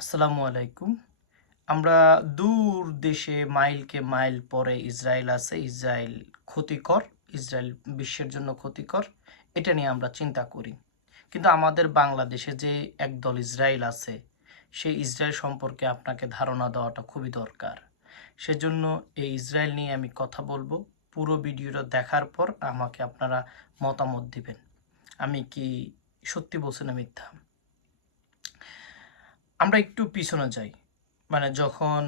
আসসালামু আলাইকুম। আমরা দূর দেশে মাইলকে মাইল পরে ইসরায়েল আছে। ইসরায়েল ক্ষতিকর, ইসরায়েল বিশ্বের জন্য ক্ষতিকর। এটা নিয়ে আমরা চিন্তা করি। কিন্তু আমাদের বাংলাদেশে যে একদল ইসরায়েল আছে, সেই ইসরায়েল সম্পর্কে আপনাকে ধারণা দেওয়াটা খুবই দরকার। সেজন্য এই ইসরায়েল নিয়ে আমি কথা বলবো। পুরো ভিডিওটা দেখার পর আমাকে আপনারা মতামত দিবেন। আমি কি সত্যি বলছি না মিথ্যা? আমরা একটু পিছনে যাই। যখন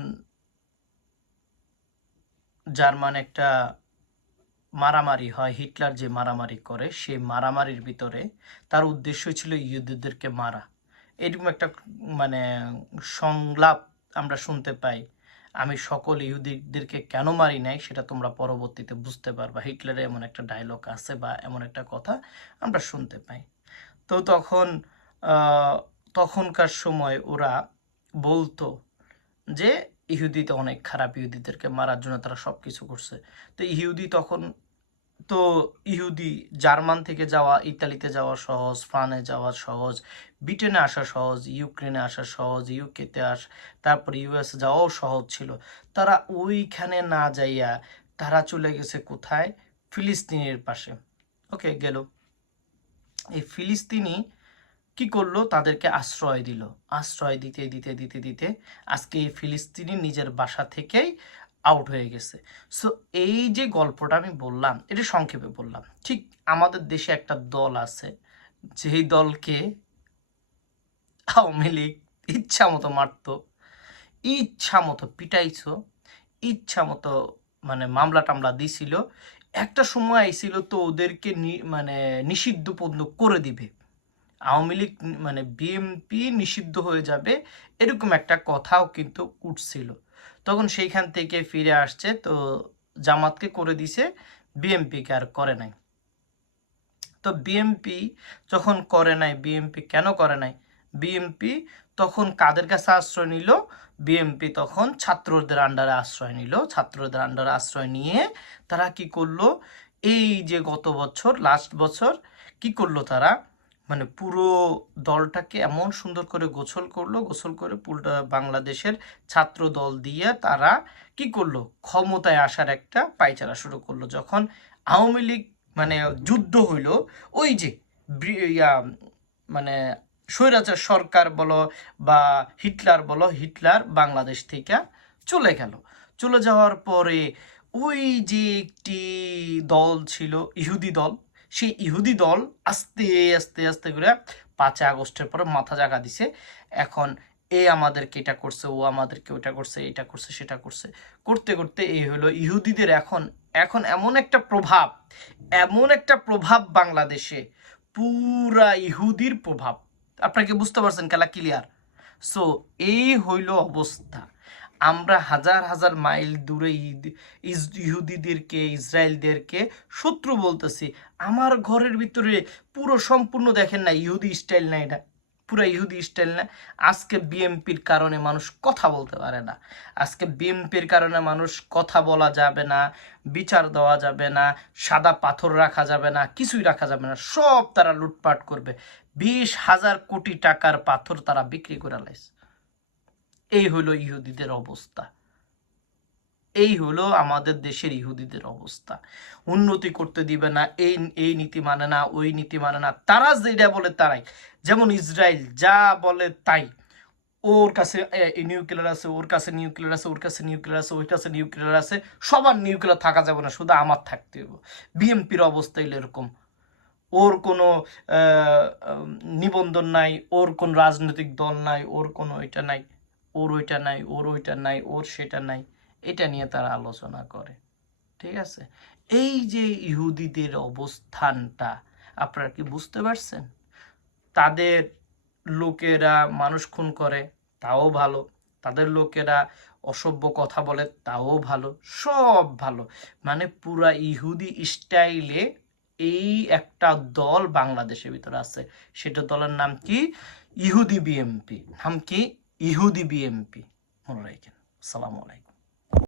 জার্মান একটা মারামারি হয়, হিটলার যে মারামারি করে, সেই মারামারির ভিতরে তার উদ্দেশ্য ছিল ইহুদিদেরকে মারা। এরকম একটা মানে সংলাপ আমরা শুনতে পাই। আমি সকল ইহুদিদেরকে কেন মারি নাই সেটা তোমরা পরবর্তীতে বুঝতে পারবা। হিটলারের এমন একটা ডায়লগ আছে বা এমন একটা কথা আমরা শুনতে পাই। তো তখনকার সময় ওরা বলতো যে ইহুদি তো অনেক খারাপ, ইহুদিদেরকে মারার জন্য তারা সব কিছু করছে। তো তো ইহুদি জার্মান থেকে যাওয়া, ইতালিতে যাওয়া সহজ, ফ্রান্সে যাওয়া সহজ, ব্রিটেনে আসা সহজ, ইউক্রেনে আসা সহজ, ইউকেতে তারপর ইউএস যাওয়াও সহজ ছিল। তারা ওইখানে না যাইয়া তারা চলে গেছে কোথায়? ফিলিস্তিনের পাশে। ওকে, গেল। এই ফিলিস্তিনি কি করলো? তাদেরকে আশ্রয় দিল। আশ্রয় দিতে দিতে দিতে দিতে আজকে এই ফিলিস্তিনি নিজের বাসা থেকেই আউট হয়ে গেছে। সো এই যে গল্পটা আমি বললাম, এটা সংক্ষেপে বললাম। ঠিক আমাদের দেশে একটা দল আছে, যেই দলকে আওয়ামী লীগ ইচ্ছা মতো মারতো, ইচ্ছা মতো পিটাইছো, ইচ্ছা মতো মামলা টামলা দিছিল। একটা সময় আইছিল তো ওদেরকে নিষিদ্ধ পর্যন্ত করে দিবে। আওয়ামী লীগ বিএনপি নিষিদ্ধ হয়ে যাবে, এরকম একটা কথাও কিন্তু উঠছিল। তখন সেইখান থেকে ফিরে আসছে, তো জামাতকে করে দিছে, বিএনপিকে আর করে নাই। তো বিএনপি যখন করে নাই, বিএনপি কেন করে নাই? বিএনপি তখন কাদের কাছে আশ্রয় নিল? বিএনপি তখন ছাত্রদের আন্ডারে আশ্রয় নিল। ছাত্রদের আন্ডারে আশ্রয় নিয়ে তারা কি করলো? এই যে গত বছর, লাস্ট বছর কি করলো তারা? পুরো দলটাকে এমন সুন্দর করে গোছল করলো, গোছল করে পুরোটা বাংলাদেশের ছাত্র দল দিয়ে তারা কি করলো? ক্ষমতায় আসার একটা পায়চারা শুরু করলো। যখন আওয়ামী লীগ যুদ্ধ হইল, ওই যে ইয়া মানে স্বৈরাচার সরকার বলো বা হিটলার বলো, হিটলার বাংলাদেশ থেকে চলে গেল। চলে যাওয়ার পরে ওই যে একটি দল ছিল, ইহুদি দল, সেই ইহুদি দল আস্তে আস্তে আস্তে করে 5 আগস্টের পরে মাথা জাগা দিছে। এখন এ আমাদেরকে এটা করছে, ও আমাদেরকে ওটা করছে, এটা করছে, সেটা করছে, করতে করতে এই হলো ইহুদিদের এখন এখন এমন একটা প্রভাব বাংলাদেশে, পুরা ইহুদির প্রভাব। আপনারা কি বুঝতে পারছেন? খেলা ক্লিয়ার? সো এই হইল অবস্থা। আমরা হাজার হাজার মাইল দূরে ইহুদিদেরকে, ইসরায়েলদেরকে শত্রু বলতেছি। আমার ঘরের ভিতরে পুরো সম্পূর্ণ দেখেন না ইহুদি স্টাইল না, এটা পুরো ইহুদি স্টাইল না। আজকে বিএমপির কারণে মানুষ কথা বলতে পারে না। আজকে বিএমপির কারণে মানুষ কথা বলা যাবে না, বিচার দেওয়া যাবে না, সাদা পাথর রাখা যাবে না, কিছুই রাখা যাবে না। সব তারা লুটপাট করবে। 20,000 কোটি টাকার পাথর তারা বিক্রি করে লাইছে। এই হলো ইহুদিদের অবস্থা। এই হলো আমাদের দেশের ইহুদিদের অবস্থা। উন্নতি করতে দিবে না, এই নীতি মানে না, ওই নীতি মানে না। তারা যেটা বলে তারাই। যেমন ইসরায়েল যা বলে তাই। ওর কাছে নিউক্লিয়ার আছে, ওর কাছে নিউক্লিয়ার আছে, ওর কাছে নিউক্লিয়ার আছে, ওর কাছে নিউক্লিয়ার আছে। সবার নিউক্লিয়ার থাকা যাবে না, শুধু আমার থাকতে হবে। বিএনপির অবস্থা এরকম। ওর কোনো নিবন্ধন নাই, ওর কোন রাজনৈতিক দল নাই, ওর কোনো এটা নাই, ওর ওইটা নাই, ওর ওইটা নাই, ওর সেটা নাই। এটা নিয়ে তারা আলোচনা করে। ঠিক আছে? এই যে ইহুদিদের অবস্থানটা আপনারা কি বুঝতে পারছেন? তাদের লোকেরা মানুষ খুন করে, তাও ভালো। তাদের লোকেরা অসভ্য কথা বলে, তাও ভালো। সব ভালো। পুরা ইহুদি স্টাইলে এই একটা দল বাংলাদেশের ভিতরে আছে। সেটা দলের নাম কি? ইহুদি বিএমপি। নাম কি? ইহুদি বিএমপি। মনে রাখেন। আসসালামু আলাইকুম।